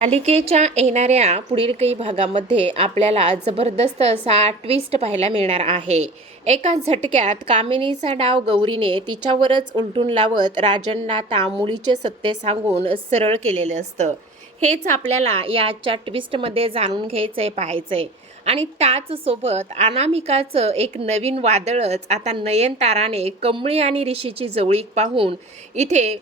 मालिकेच्या येणाऱ्या पुढील काही भागामध्ये आपल्याला जबरदस्त असा ट्विस्ट पाहायला मिळणार आहे. एका झटक्यात कामिनीचा डाव गौरीने तिच्यावरच उलटून लावत राजनला त्या मुलीचे सत्य सांगून सरळ केलेलं असतं. हेच आपल्याला या आजच्या ट्विस्टमध्ये जाणून घ्यायचंय, पाहायचंय. आणि त्याच सोबत अनामिकाचं एक नवीन वादळच आता नयनताराने कमळी आणि ऋषीची जवळीक पाहून इथे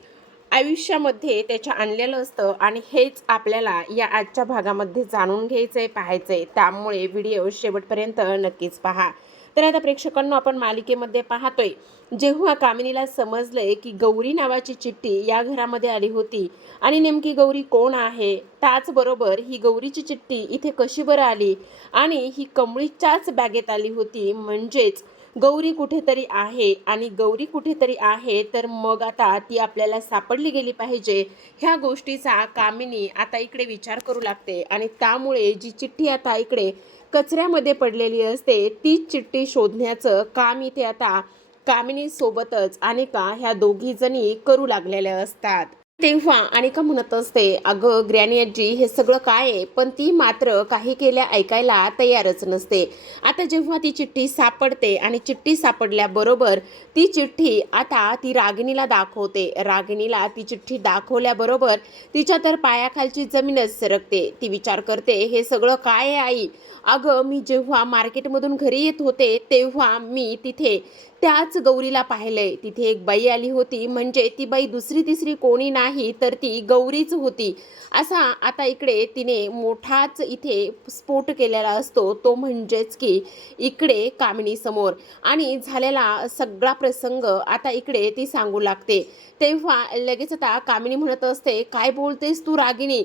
आयुष्यामध्ये त्याच्या आणलेलं असतं. आणि हेच आपल्याला या आजच्या भागामध्ये जाणून घ्यायचंय, पाहायचंय. त्यामुळे व्हिडिओ शेवटपर्यंत नक्कीच पहा. तर आता प्रेक्षकांनो, आपण मालिकेमध्ये पाहतोय जेव्हा कामिनीला समजलंय की गौरी नावाची चिठ्ठी या घरामध्ये आली होती आणि नेमकी गौरी कोण आहे, त्याचबरोबर ही गौरीची चिठ्ठी इथे कशी बरं आली आणि ही कमळीच्याच बॅगेत आली होती, म्हणजेच गौरी कुठेतरी आहे. आणि गौरी कुठेतरी आहे तर मग आता ती आपल्याला सापडली गेली पाहिजे. ह्या गोष्टीचा कामिनी आता इकडे विचार करू लागते आणि त्यामुळे जी चिठ्ठी आता इकडे कचऱ्यामध्ये पडलेली असते तीच चिठ्ठी शोधण्याचं काम इथे आता कामिनी सोबतच अनिका ह्या दोघी जणी करू लागलेल्या असतात. तेव्हा अनिका म्हणत असते, अगं ग्रॅनी आजी, हे सगळं काय आहे? पण ती मात्र काही केल्या ऐकायला तयारच नसते. आता जेव्हा ती चिठ्ठी सापडते आणि चिठ्ठी सापडल्याबरोबर ती चिठ्ठी आता ती रागिणीला दाखवते. रागिणीला ती चिठ्ठी दाखवल्याबरोबर तिच्या तर पायाखालची जमीनच सरकते. ती विचार करते, हे सगळं काय आहे आई? अगं मी जेव्हा मार्केटमधून घरी येत होते तेव्हा मी तिथे त्याच गौरीला पाहिलंय. तिथे एक बाई आली होती, म्हणजे ती बाई दुसरी तिसरी कोणी नाही तर ती गौरीच होती. असा आता इकडे तिने मोठाच इथे स्फोट केलेला असतो, तो म्हणजेच की इकडे कामिनी समोर. आणि झालेला सगळा प्रसंग आता इकडे ती सांगू लागते. तेव्हा लगेच आता कामिनी म्हणत असते, काय बोलतेस तू रागिणी?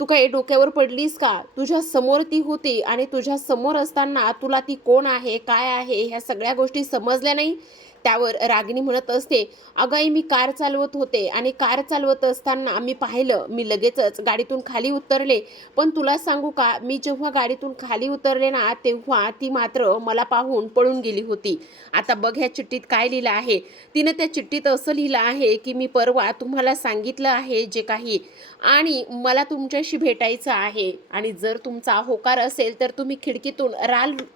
तू काय डोक्यावर पडलीस का? तुझ्या समोर ती होती आणि तुझ्या समोर असताना तुला ती कोण आहे, काय आहे, ह्या सगळ्या गोष्टी समजल्या नाही? त्यावर रागिणी म्हणत असते, अगं आई, मी कार चालवत होते आणि कार चालवत असताना मी पाहिलं. मी लगेचच गाडीतून खाली उतरले. पण तुला सांगू का, मी जेव्हा गाडीतून खाली उतरले ना तेव्हा ती मात्र मला पाहून पळून गेली होती. आता बघ ह्या चिठ्ठीत काय लिहिलं आहे. तिनं त्या चिठ्ठीत असं लिहिलं आहे की मी परवा तुम्हाला सांगितलं आहे जे काही, आणि मला तुमच्याशी भेटायचं आहे. आणि जर तुमचा होकार असेल तर तुम्ही खिडकीतून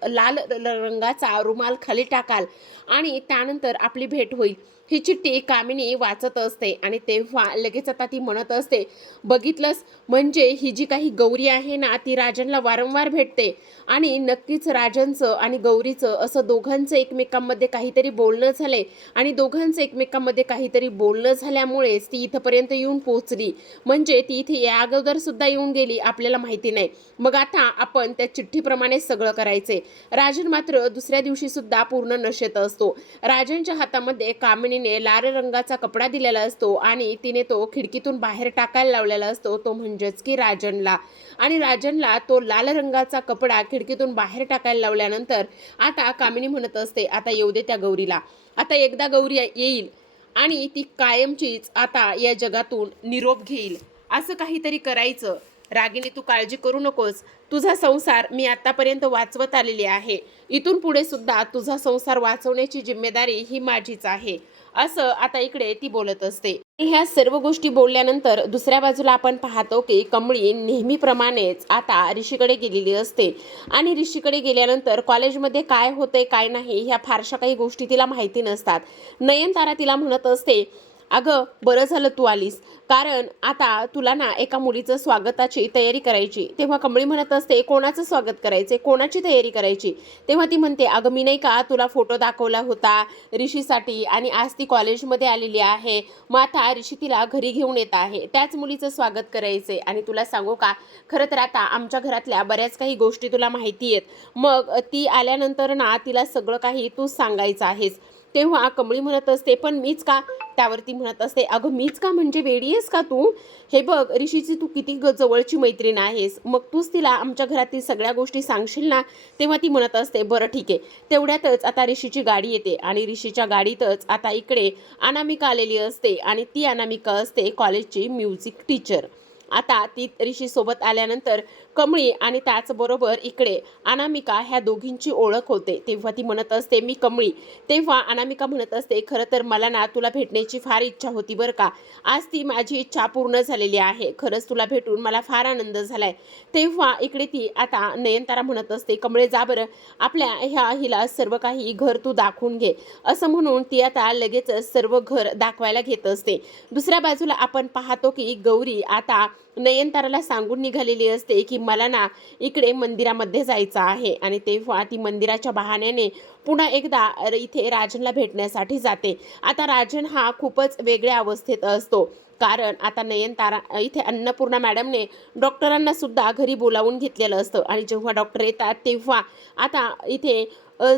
लाल रंगाचा रुमाल खाली टाकाल आणि त्यानंतर आपली भेट होईल. ही चिठ्ठी कामिनी वाचत असते आणि तेव्हा लगेच आता ती म्हणत असते, बघितलंस, म्हणजे ही जी काही गौरी आहे ना ती राजनला वारंवार भेटते आणि नक्कीच राजनचं आणि गौरीचं असं दोघांचं एकमेकांमध्ये काहीतरी बोलणं झालंय आणि दोघांचं एकमेकांमध्ये काहीतरी बोलणं झाल्यामुळेच ती इथपर्यंत येऊन पोहोचली. म्हणजे ती इथे या अगोदर सुद्धा येऊन गेली, आपल्याला माहिती नाही. मग आता आपण त्या चिठ्ठीप्रमाणे सगळं करायचे. राजन मात्र दुसऱ्या दिवशी सुद्धा पूर्ण नशेत असतो. राजनच्या हातामध्ये कामिनीने लाल रंगाचा कपडा दिलेला असतो आणि तिने तो खिडकीतून बाहेर टाकायला लावलेला असतो, तो म्हणजेच की राजनला. आणि राजनला तो लाल रंगाचा कपडा खिडकीतून बाहेर टाकायला लावल्यानंतर आता कामिनी म्हणत असते, आता येऊ दे त्या गौरीला. आता एकदा गौरी येईल आणि ती कायमचीच आता या जगातून निरोप घेईल. असं काहीतरी करायचं. रागिनी, तू काळजी करू नकोस. तुझा संसार मी आतापर्यंत वाचवत आलेली आहे. इथून पुढे सुद्धा तुझा संसार वाचवण्याची जिम्मेदारी ही माझीच आहे. असं आता इकडे ती बोलत असते. ह्या सर्व गोष्टी बोलल्यानंतर दुसऱ्या बाजूला आपण पाहतो की कमळी नेहमीप्रमाणेच आता ऋषीकडे गेलेली असते. आणि ऋषीकडे गेल्यानंतर कॉलेजमध्ये काय होतंय काय नाही ह्या फारशा काही गोष्टी तिला माहिती नसतात. नयनतारा तिला म्हणत असते, अगं बरं झालं तू आलीस, कारण आता तुला ना एका मुलीचं स्वागताची तयारी करायची. तेव्हा कमळी म्हणत असते, कोणाचं स्वागत करायचे, कोणाची तयारी करायची? तेव्हा ती म्हणते, अगं मी नाही का तुला फोटो दाखवला होता ऋषीसाठी, आणि आज ती कॉलेजमध्ये आलेली आहे. मग आता ऋषी तिला घरी घेऊन येत आहे, त्याच मुलीचं स्वागत करायचे. आणि तुला सांगू का, खरं तर आता आमच्या घरातल्या बऱ्याच काही गोष्टी तुला माहिती आहेत. मग ती आल्यानंतर ना तिला सगळं काही तूच सांगायचं आहेस. तेव्हा कमळी म्हणत असते, पण मीच का? त्यावरती म्हणत असते, अगं मीच का म्हणजे वेडी आहेस का तू? हे बघ, ऋषीची तू किती जवळची मैत्रीण आहेस, मग तूच तिला आमच्या घरातील सगळ्या गोष्टी सांगशील ना? तेव्हा ती म्हणत असते, बरं ठीक आहे. तेवढ्यातच आता ऋषीची गाडी येते आणि ऋषीच्या गाडीतच आता इकडे अनामिका आलेली असते आणि ती अनामिका असते कॉलेजची म्युझिक टीचर. आता ती ऋषी सोबत आल्यानंतर कमळी आणि त्याचबरोबर इकडे अनामिका ह्या दोघींची ओळख होते. तेव्हा ती म्हणत असते मी कमळी. तेव्हा अनामिका म्हणत असते खरं तर मला ना तुला भेटण्याची फार इच्छा होती बरं का. आज ती माझी इच्छा पूर्ण झालेली आहे. खरंच तुला भेटून मला फार आनंद झालाय. तेव्हा इकडे ती आता नयनतारा म्हणत असते कमळे जा बरं आपल्या हिला सर्व काही घर तू दाखवून घे. असं म्हणून ती आता लगेचच सर्व घर दाखवायला घेत असते. दुसऱ्या बाजूला आपण पाहतो की गौरी आता नयनताराला सांगून निघालेली असते की मला ना इकडे मंदिरामध्ये जायचं आहे आणि तेव्हा ती मंदिराच्या बहाण्याने पुन्हा एकदा इथे राजनला भेटण्यासाठी जाते. आता राजन हा खूपच वेगळ्या अवस्थेत असतो. कारण आता नयनतारा इथे अन्नपूर्णा मॅडमने डॉक्टरांना सुद्धा घरी बोलावून घेतलेलं असतं आणि जेव्हा डॉक्टर येतात तेव्हा आता इथे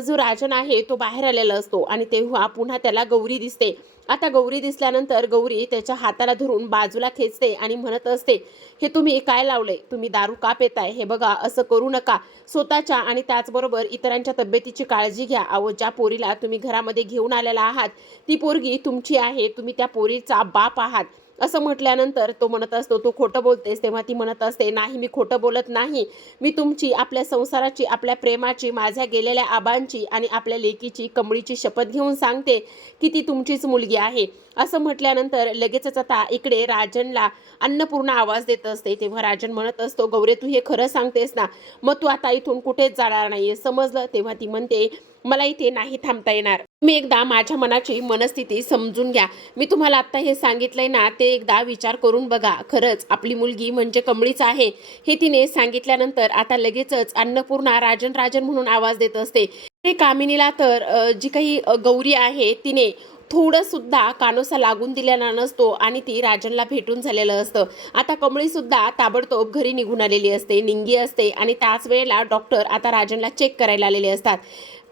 जो राजन आहे तो बाहेर आलेला असतो आणि तेव्हा पुन्हा त्याला गौरी दिसते. आता गौरी दिसल्यानंतर गौरी त्याच्या हाताला धरून बाजूला खेचते आणि म्हणत असते हे तुम्ही काय लावलंय, तुम्ही दारू का पेताय, हे बघा असं करू नका. स्वतःच्या आणि त्याचबरोबर इतरांच्या तब्येतीची काळजी घ्या. अहो ज्या पोरीला तुम्ही घरामध्ये घेऊन आलेला आहात ती पोरगी तुमची आहे, तुम्ही त्या पोरीचा बाप आहात. असं म्हटल्यानंतर तो म्हणत असतो तू खोटं बोलतेस. तेव्हा ती म्हणत असते नाही मी खोटं बोलत नाही. मी तुमची आपल्या संसाराची आपल्या प्रेमाची माझ्या गेलेल्या आबांची आणि आपल्या लेकीची कमळीची शपथ घेऊन सांगते की ती तुमचीच मुलगी आहे. असं म्हटल्यानंतर लगेचच आता इकडे राजनला अन्नपूर्णा आवाज देत असते. तेव्हा राजन म्हणत असतो गौरे तू हे खरं सांगतेस ना, मग तू आता इथून कुठेच जाणार नाहीये समजलं. तेव्हा ती म्हणते मला इथे नाही थांबता येणार. मी एकदा माझ्या मनाची मनस्थिती समजून घ्या. मी तुम्हाला आता हे सांगितलंय ना ते एकदा विचार करून बघा. खरंच आपली मुलगी म्हणजे कमळीच आहे हे तिने सांगितल्यानंतर आता लगेचच अन्नपूर्णा राजन राजन म्हणून आवाज देत असते. ते कामिनीला तर जी काही गौरी आहे तिने थोडं सुद्धा कानोसा लागून दिलेला नसतो आणि ती राजनला भेटून झालेलं असतं. आता कमळी सुद्धा ताबडतोब घरी निघून आलेली असते, निंगी असते आणि त्याच वेळेला डॉक्टर आता राजनला चेक करायला आलेले असतात.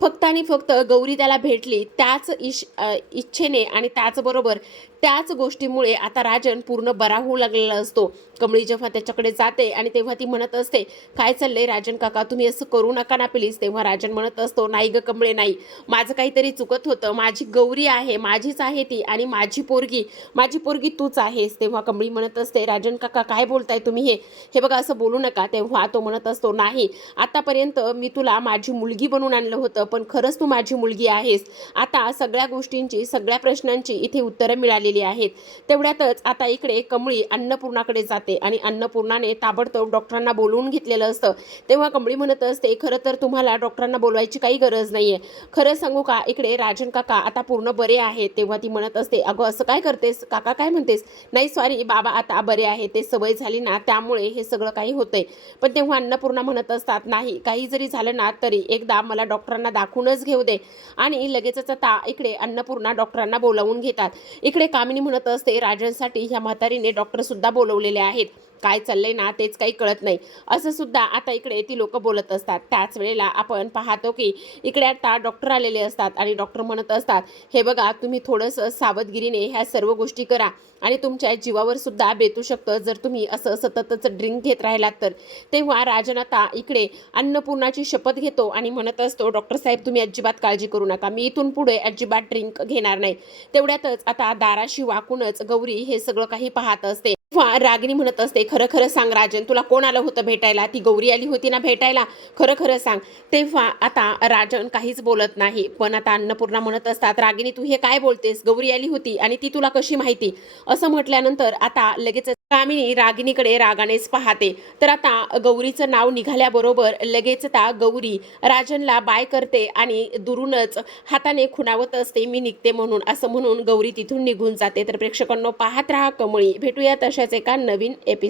फक्त आणि फक्त गौरी त्याला भेटली त्याच इच्छेने आणि त्याचबरोबर त्याच गोष्टीमुळे आता राजन पूर्ण बरा होऊ लागलेला असतो. कमळी जेव्हा त्याच्याकडे जाते आणि तेव्हा ती म्हणत असते काय चाललंय राजन काका, तुम्ही असं करू नका ना प्लीज. तेव्हा राजन म्हणत असतो नाही ग कमळे नाही, माझं काहीतरी चुकत होतं. माझी गौरी आहे, माझीच आहे ती आणि माझी पोरगी तूच आहेस. तेव्हा कमळी म्हणत असते राजन काका काय बोलताय तुम्ही, हे बघा असं बोलू नका. तेव्हा तो म्हणत असतो नाही, आतापर्यंत मी तुला माझी मुलगी बनवून आणलं होतं पण खरंच तू माझी मुलगी आहेस. आता सगळ्या गोष्टींची सगळ्या प्रश्नांची इथे उत्तरं मिळालेली आहेत. तेवढ्यातच आता इकडे कमळी अन्नपूर्णाकडे जाते आणि अन्नपूर्णाने ताबडतोब डॉक्टरांना बोलवून घेतलेलं असतं. तेव्हा कमळी म्हणत असते खरं तर तुम्हाला डॉक्टरांना बोलवायची काही गरज नाहीये. खरं सांगू का इकडे राजन काका आता पूर्ण बरे आहेत. तेव्हा ती म्हणत असते अगं असं काय करतेस काका, काय म्हणतेस. नाही सॉरी बाबा आता बरे आहे, ते सवय झाली ना त्यामुळे हे सगळं काही होतंय. पण तेव्हा अन्नपूर्णा म्हणत असतात नाही काही जरी झालं ना तरी एकदा मला डॉक्टरांना दाखवूनच घेऊ दे. आणि लगेचच आता इकडे अन्नपूर्णा डॉक्टरांना बोलावून घेतात. इकडे कामिनी म्हणत असते राजनसाठी ह्या म्हातारीने डॉक्टर सुद्धा बोलवलेले आहेत. काय चाललंय ना तेच काही कळत नाही असं सुद्धा आता इकडे ती लोक बोलत असतात. त्याच वेळेला आपण पाहतो की इकडे आता डॉक्टर आलेले असतात आणि डॉक्टर म्हणत असतात हे बघा तुम्ही थोडंसं सावधगिरीने ह्या सर्व गोष्टी करा आणि तुमच्या जीवावर सुद्धा बेतू शकतं जर तुम्ही असं सततच ड्रिंक घेत राहिलात तर. तेव्हा राजन आता इकडे अन्नपूर्णाची शपथ घेतो आणि म्हणत असतो डॉक्टर साहेब तुम्ही अजिबात काळजी करू नका, मी इथून पुढे अजिबात ड्रिंक घेणार नाही. तेवढ्यातच आता दाराशी वाकूनच गौरी हे सगळं काही पाहत असते. रागिनी म्हणत असते खरं खरं सांग राजन, तुला कोण आलं होतं भेटायला, ती गौरी आली होती ना भेटायला, खरं खरं सांग. तेव्हा आता राजन काहीच बोलत नाही. पण आता अन्नपूर्णा म्हणत असतात रागिनी तू हे काय बोलतेस, गौरी आली होती आणि ती तुला कशी माहिती. असं म्हटल्यानंतर आता लगेच कामिनी रागिनीकडे रागानेच पाहते. तर आता गौरीचं नाव निघाल्याबरोबर लगेच त्या गौरी राजनला बाय करते आणि दुरूनच हाताने खुणावत असते मी निघते म्हणून. असं म्हणून गौरी तिथून निघून जाते. तर प्रेक्षकांनो पाहत राहा कमळी. भेटूया तशाच एका नवीन एपिसोड.